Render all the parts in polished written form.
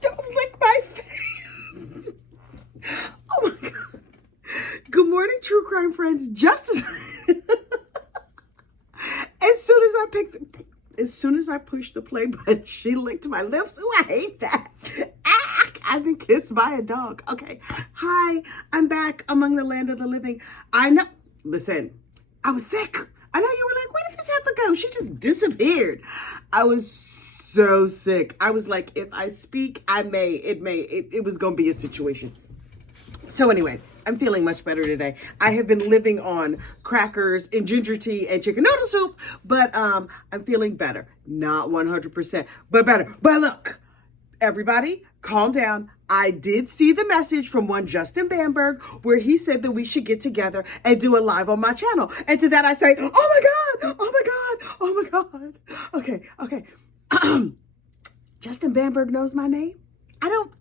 Don't lick my face. Oh my God. Good morning, true crime friends. As soon as I pushed the play button, she licked my lips. Ooh, I hate that. Ah, I've been kissed by a dog. Okay. Hi, I'm back among the land of the living. I know. Listen, I was sick. I know you were like, where did this heifer go? She just disappeared. I was so sick. I was like, if I speak, it was going to be a situation. So anyway, I'm feeling much better today. I have been living on crackers and ginger tea and chicken noodle soup, but I'm feeling better. Not 100%, but better. But look, everybody, calm down. I did see the message from one Justin Bamberg where he said that we should get together and do a live on my channel. And to that I say, oh my God, oh my God, oh my God. Okay. Justin Bamberg knows my name. I didn't.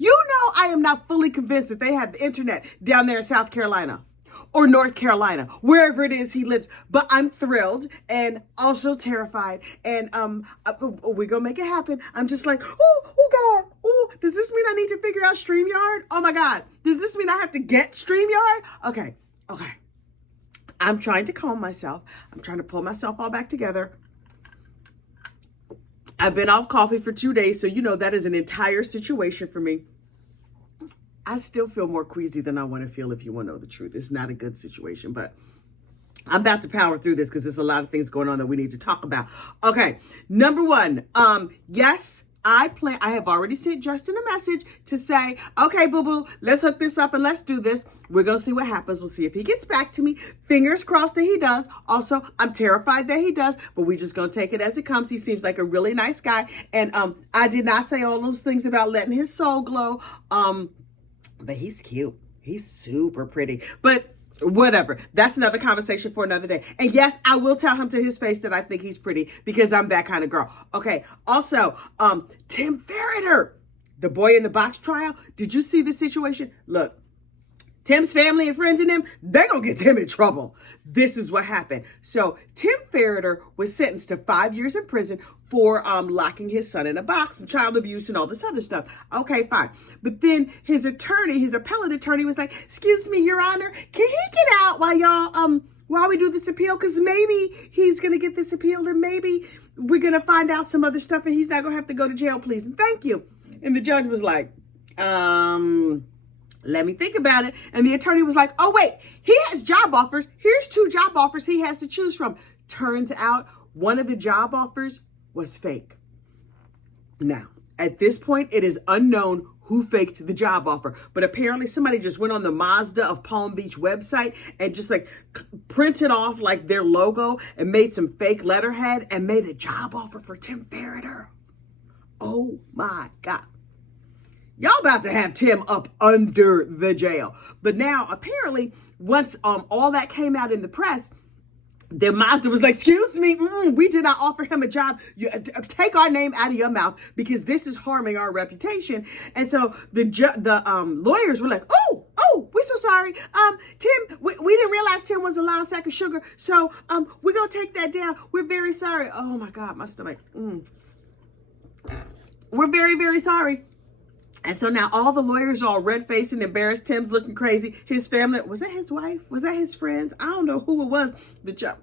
You know, I am not fully convinced that they have the internet down there in South Carolina or North Carolina, wherever it is he lives. But I'm thrilled and also terrified. And we're going to make it happen. I'm just like, oh God. Oh, does this mean I need to figure out StreamYard? Oh my God. Does this mean I have to get StreamYard? Okay. I'm trying to calm myself. I'm trying to pull myself all back together. I've been off coffee for 2 days, so you know that is an entire situation for me. I still feel more queasy than I want to feel, if you want to know the truth. It's not a good situation, but I'm about to power through this because there's a lot of things going on that we need to talk about. Okay, number one, yes, I have already sent Justin a message to say, okay, boo-boo, let's hook this up and let's do this. We're going to see what happens. We'll see if he gets back to me. Fingers crossed that he does. Also, I'm terrified that he does, but we're just going to take it as it comes. He seems like a really nice guy. And I did not say all those things about letting his soul glow. But he's cute. He's super pretty. But whatever. That's another conversation for another day. And yes, I will tell him to his face that I think he's pretty because I'm that kind of girl. Okay. Also, Tim Ferritter, the boy in the box trial. Did you see the situation? Look, Tim's family and friends and them, they're going to get Tim in trouble. This is what happened. So Tim Ferritter was sentenced to 5 years in prison for locking his son in a box and child abuse and all this other stuff. Okay, fine. But then his appellate attorney was like, excuse me, Your Honor, can he get out while we do this appeal? Because maybe he's going to get this appeal and maybe we're going to find out some other stuff and he's not going to have to go to jail, please. And thank you. And the judge was like, let me think about it. And the attorney was like, oh, wait, he has job offers. Here's 2 job offers he has to choose from. Turns out one of the job offers was fake. Now, at this point, it is unknown who faked the job offer. But apparently somebody just went on the Mazda of Palm Beach website and just like printed off like their logo and made some fake letterhead and made a job offer for Tim Ferritter. Oh my God. Y'all about to have Tim up under the jail. But now, apparently, once all that came out in the press, the Mazda was like, excuse me, we did not offer him a job. You, take our name out of your mouth because this is harming our reputation. And so the lawyers were like, oh, we're so sorry. Tim, we didn't realize Tim was a loud sack of sugar. So we're going to take that down. We're very sorry. Oh, my God, my stomach. We're very, very sorry. And so now all the lawyers are all red-faced and embarrassed. Tim's looking crazy. His family, was that his wife? Was that his friends? I don't know who it was, but y'all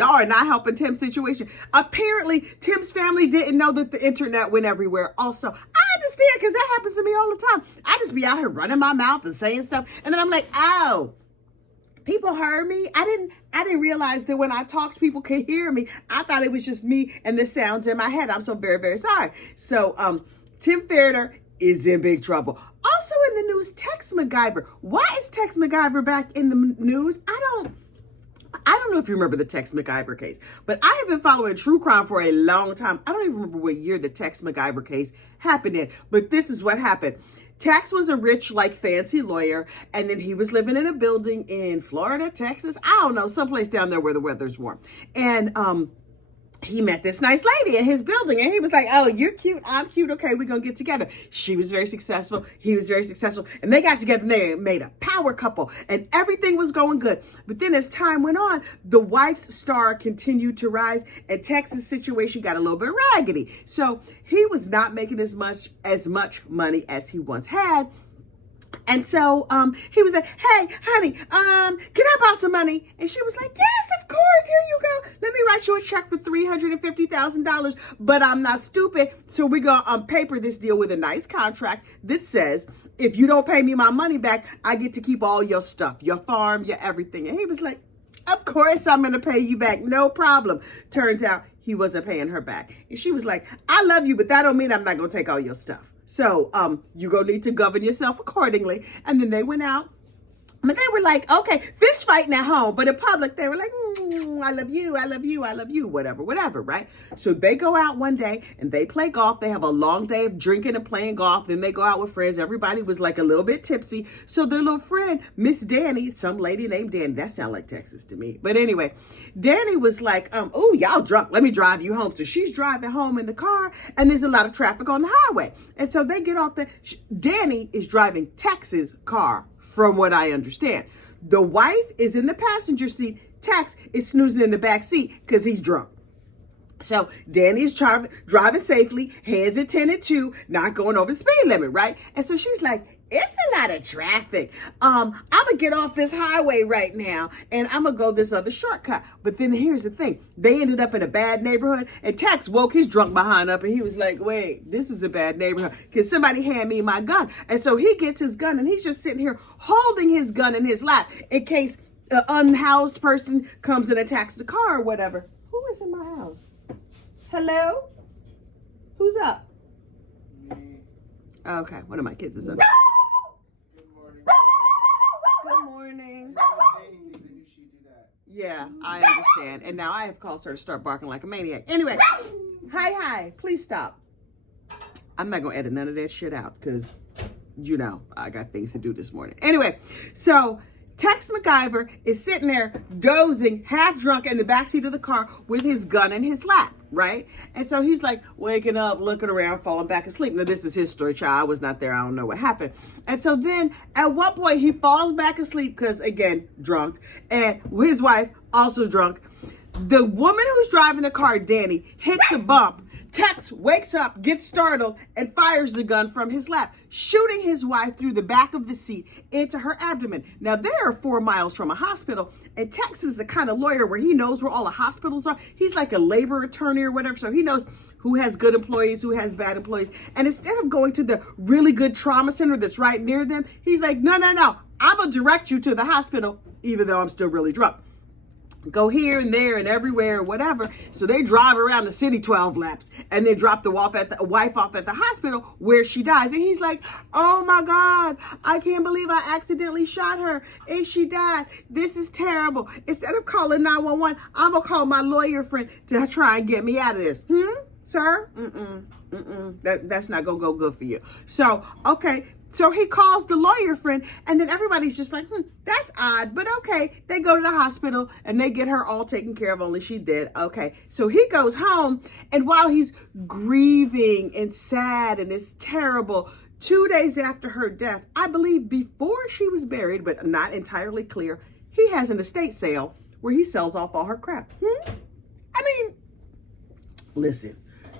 are not helping Tim's situation. Apparently, Tim's family didn't know that the internet went everywhere. Also, I understand because that happens to me all the time. I just be out here running my mouth and saying stuff. And then I'm like, oh, people heard me. I didn't realize that when I talked, people could hear me. I thought it was just me and the sounds in my head. I'm so very, very sorry. So Tim Ferritter is in big trouble. Also in the news, Tex MacGyver. Why is Tex MacGyver back in the news? I don't know if you remember the Tex MacGyver case, but I have been following true crime for a long time. I don't even remember what year the Tex MacGyver case happened in, but this is what happened. Tex was a rich, like, fancy lawyer, and then he was living in a building in Florida, Texas, I don't know, someplace down there where the weather's warm. And he met this nice lady in his building, and he was like, oh, you're cute, I'm cute, okay, we're gonna get together. She was very successful, he was very successful, and they got together and they made a power couple, and everything was going good. But then as time went on, the wife's star continued to rise, and Tex's situation got a little bit raggedy. So he was not making as much money as he once had. And so he was like, hey, honey, can I borrow some money? And she was like, yes, of course. Here you go. Let me write you a check for $350,000. But I'm not stupid. So we're going to paper this deal with a nice contract that says, if you don't pay me my money back, I get to keep all your stuff, your farm, your everything. And he was like, of course I'm going to pay you back. No problem. Turns out he wasn't paying her back. And she was like, I love you, but that don't mean I'm not going to take all your stuff. So you're going to need to govern yourself accordingly. And then they went out. But they were like, okay, fist fighting at home. But in public, they were like, I love you, I love you, I love you, whatever, right? So they go out one day and they play golf. They have a long day of drinking and playing golf. Then they go out with friends. Everybody was like a little bit tipsy. So their little friend, Miss Danny, some lady named Danny, that sounds like Texas to me. But anyway, Danny was like, oh, y'all drunk. Let me drive you home. So she's driving home in the car and there's a lot of traffic on the highway. And so they get off Danny is driving Tex's car. From what I understand, the wife is in the passenger seat. Tex is snoozing in the back seat because he's drunk. So Danny is driving safely, hands at 10 and 2, not going over the speed limit, right? And so she's like, it's a lot of traffic. I'm going to get off this highway right now and I'm going to go this other shortcut. But then here's the thing. They ended up in a bad neighborhood and Tex woke his drunk behind up and he was like, wait, this is a bad neighborhood. Can somebody hand me my gun? And so he gets his gun and he's just sitting here holding his gun in his lap in case an unhoused person comes and attacks the car or whatever. Who is in my house? Hello? Who's up? Me. Okay, one of my kids is up. Good morning. Good morning. Yeah, Mm-hmm. I understand. And now I have caused her to start barking like a maniac. Anyway, hi, please stop. I'm not going to edit none of that shit out because, you know, I got things to do this morning. Anyway, so Tex MacGyver is sitting there dozing, half drunk in the backseat of the car with his gun in his lap, right? And so he's like waking up, looking around, falling back asleep. Now, this is his story, child. I was not there. I don't know what happened. And so then at one point he falls back asleep because, again, drunk. And his wife, also drunk. The woman who's driving the car, Danny, hits a bump. Tex wakes up, gets startled, and fires the gun from his lap, shooting his wife through the back of the seat into her abdomen. Now, they are 4 miles from a hospital, and Tex is the kind of lawyer where he knows where all the hospitals are. He's like a labor attorney or whatever, so he knows who has good employees, who has bad employees. And instead of going to the really good trauma center that's right near them, he's like, no, I'm going to direct you to the hospital, even though I'm still really drunk. Go here and there and everywhere or whatever. So they drive around the city 12 laps and then drop the wife off at the hospital where she dies. And he's like, oh my God, I can't believe I accidentally shot her and she died. This is terrible. Instead of calling 911, I'm going to call my lawyer friend to try and get me out of this. Sir? That's not going to go good for you. So, okay. So he calls the lawyer friend, and then everybody's just like, that's odd, but okay. They go to the hospital, and they get her all taken care of, only she's dead. Okay, so he goes home, and while he's grieving and sad, and it's terrible, 2 days after her death, I believe before she was buried, but not entirely clear, he has an estate sale where he sells off all her crap. I mean, listen,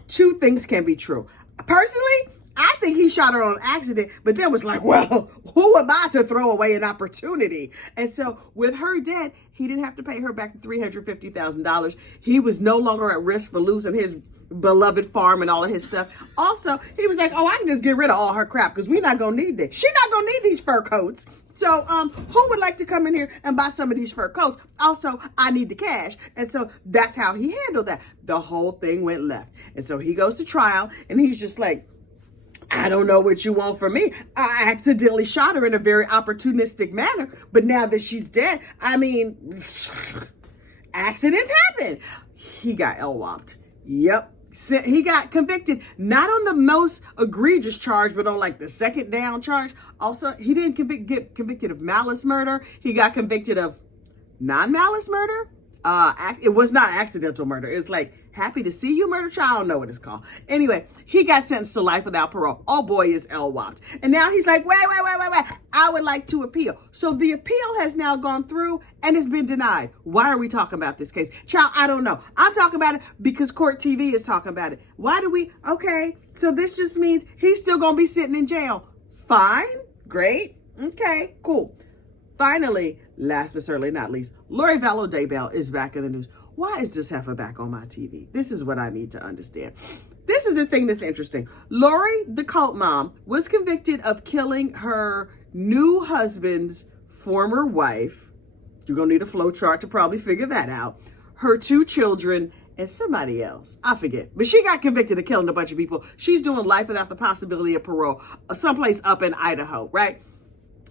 two things can be true. Personally, I think he shot her on accident, but then was like, well, who am I to throw away an opportunity? And so with her dead, he didn't have to pay her back $350,000. He was no longer at risk for losing his beloved farm and all of his stuff. Also, he was like, oh, I can just get rid of all her crap because we're not going to need this. She's not going to need these fur coats. So who would like to come in here and buy some of these fur coats? Also, I need the cash. And so that's how he handled that. The whole thing went left. And so he goes to trial and he's just like, I don't know what you want from me. I accidentally shot her in a very opportunistic manner, but now that she's dead, I mean, accidents happen. He got LWOP'd. Yep. He got convicted, not on the most egregious charge, but on like the second down charge. Also, he didn't get convicted of malice murder. He got convicted of non-malice murder. It was not accidental murder. It's like Happy to see you, murder child. I don't know what it's called. Anyway, he got sentenced to life without parole. Oh boy, is LWOPed. And now he's like, wait. I would like to appeal. So the appeal has now gone through and it's been denied. Why are we talking about this case? Child, I don't know. I'm talking about it because Court TV is talking about it. Why do we? Okay, so this just means he's still going to be sitting in jail. Fine. Great. Okay, cool. Finally, last but certainly not least, Lori Vallow Daybell is back in the news. Why is this heifer back on my TV? This is what I need to understand. This is the thing that's interesting. Lori, the cult mom, was convicted of killing her new husband's former wife. You're going to need a flow chart to probably figure that out. Her 2 children and somebody else. I forget. But she got convicted of killing a bunch of people. She's doing life without the possibility of parole someplace up in Idaho, right?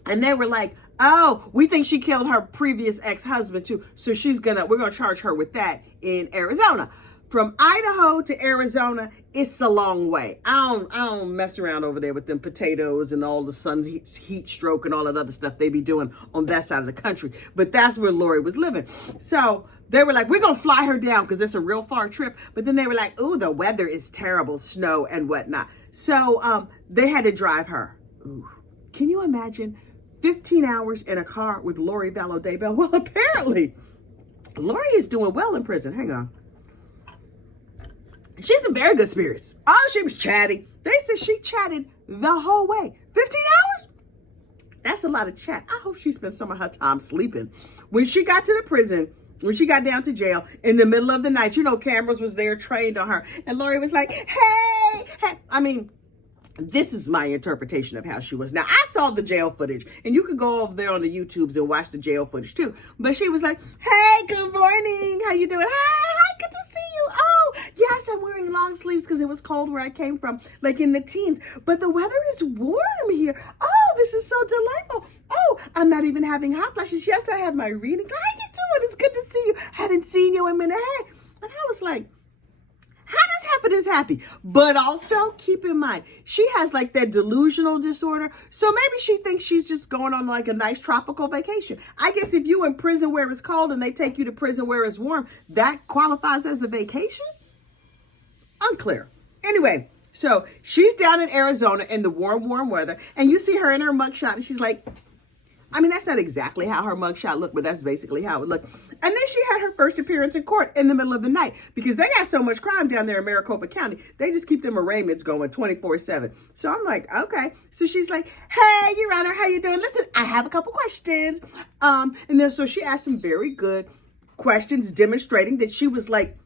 And they were like, oh, we think she killed her previous ex-husband too. So we're going to charge her with that in Arizona. From Idaho to Arizona, it's a long way. I don't mess around over there with them potatoes and all the sun heat stroke and all that other stuff they be doing on that side of the country. But that's where Lori was living. So they were like, we're going to fly her down because it's a real far trip. But then they were like, ooh, the weather is terrible, snow and whatnot. So they had to drive her. Ooh, can you imagine 15 hours in a car with Lori Vallow Daybell? Well, apparently, Lori is doing well in prison. Hang on. She's in very good spirits. Oh, she was chatty. They said she chatted the whole way. 15 hours? That's a lot of chat. I hope she spent some of her time sleeping. When she got to the prison, when she got down to jail, in the middle of the night, cameras was there trained on her. And Lori was like, hey. I mean, this is my interpretation of how she was. Now, I saw the jail footage, and you can go over there on the YouTubes and watch the jail footage too. But she was like, hey, good morning. How you doing? Hi, good to see you. Oh, yes, I'm wearing long sleeves because it was cold where I came from, like in the teens. But the weather is warm here. Oh, this is so delightful. Oh, I'm not even having hot flashes. Yes, I have my reading. How you doing? It's good to see you. Haven't seen you in a minute. Hey. And I was like, how does Heifer is happy? But also keep in mind, she has like that delusional disorder. So maybe she thinks she's just going on like a nice tropical vacation. I guess if you in prison where it's cold and they take you to prison where it's warm, that qualifies as a vacation? Unclear. Anyway, so she's down in Arizona in the warm weather. And you see her in her mugshot and she's like, I mean, that's not exactly how her mugshot looked, but that's basically how it looked. And then she had her first appearance in court in the middle of the night because they got so much crime down there in Maricopa County. They just keep them arraignments going 24/7. So I'm like, okay. So she's like, hey, Your Honor, how you doing? Listen, I have a couple questions. And then so she asked some very good questions demonstrating that she was like,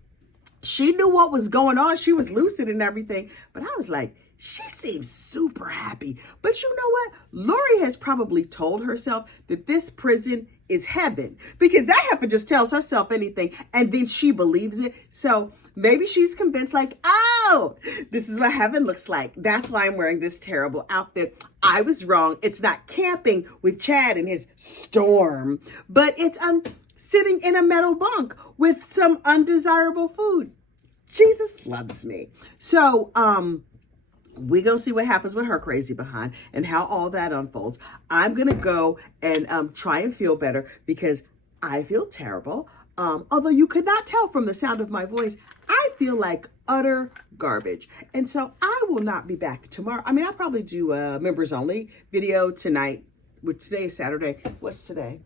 she knew what was going on. She was lucid and everything. But I was like, she seems super happy. But you know what? Lori has probably told herself that this prison is heaven because that heifer just tells herself anything and then she believes it. So maybe she's convinced like, oh, this is what heaven looks like. That's why I'm wearing this terrible outfit. I was wrong. It's not camping with Chad and his storm, but it's sitting in a metal bunk with some undesirable food. Jesus loves me. So, we're going to see what happens with her crazy behind and how all that unfolds. I'm going to go and try and feel better because I feel terrible. Although you could not tell from the sound of my voice, I feel like utter garbage. And so I will not be back tomorrow. I mean, I'll probably do a members only video tonight, which today is Saturday. What's today?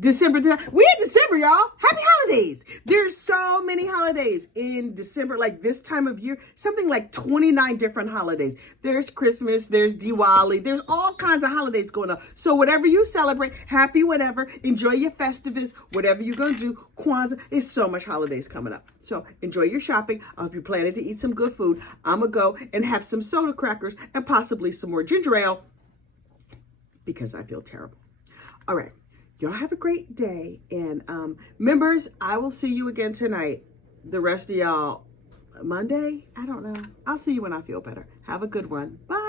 December. We're in December, y'all. Happy holidays. There's so many holidays in December, like this time of year, something like 29 different holidays. There's Christmas, there's Diwali, there's all kinds of holidays going on. So whatever you celebrate, happy whatever, enjoy your Festivus, whatever you're going to do, Kwanzaa, there's so much holidays coming up. So enjoy your shopping. I hope you're planning to eat some good food. I'm going to go and have some soda crackers and possibly some more ginger ale because I feel terrible. All right. Y'all have a great day. And members, I will see you again tonight. The rest of y'all, Monday? I don't know. I'll see you when I feel better. Have a good one. Bye.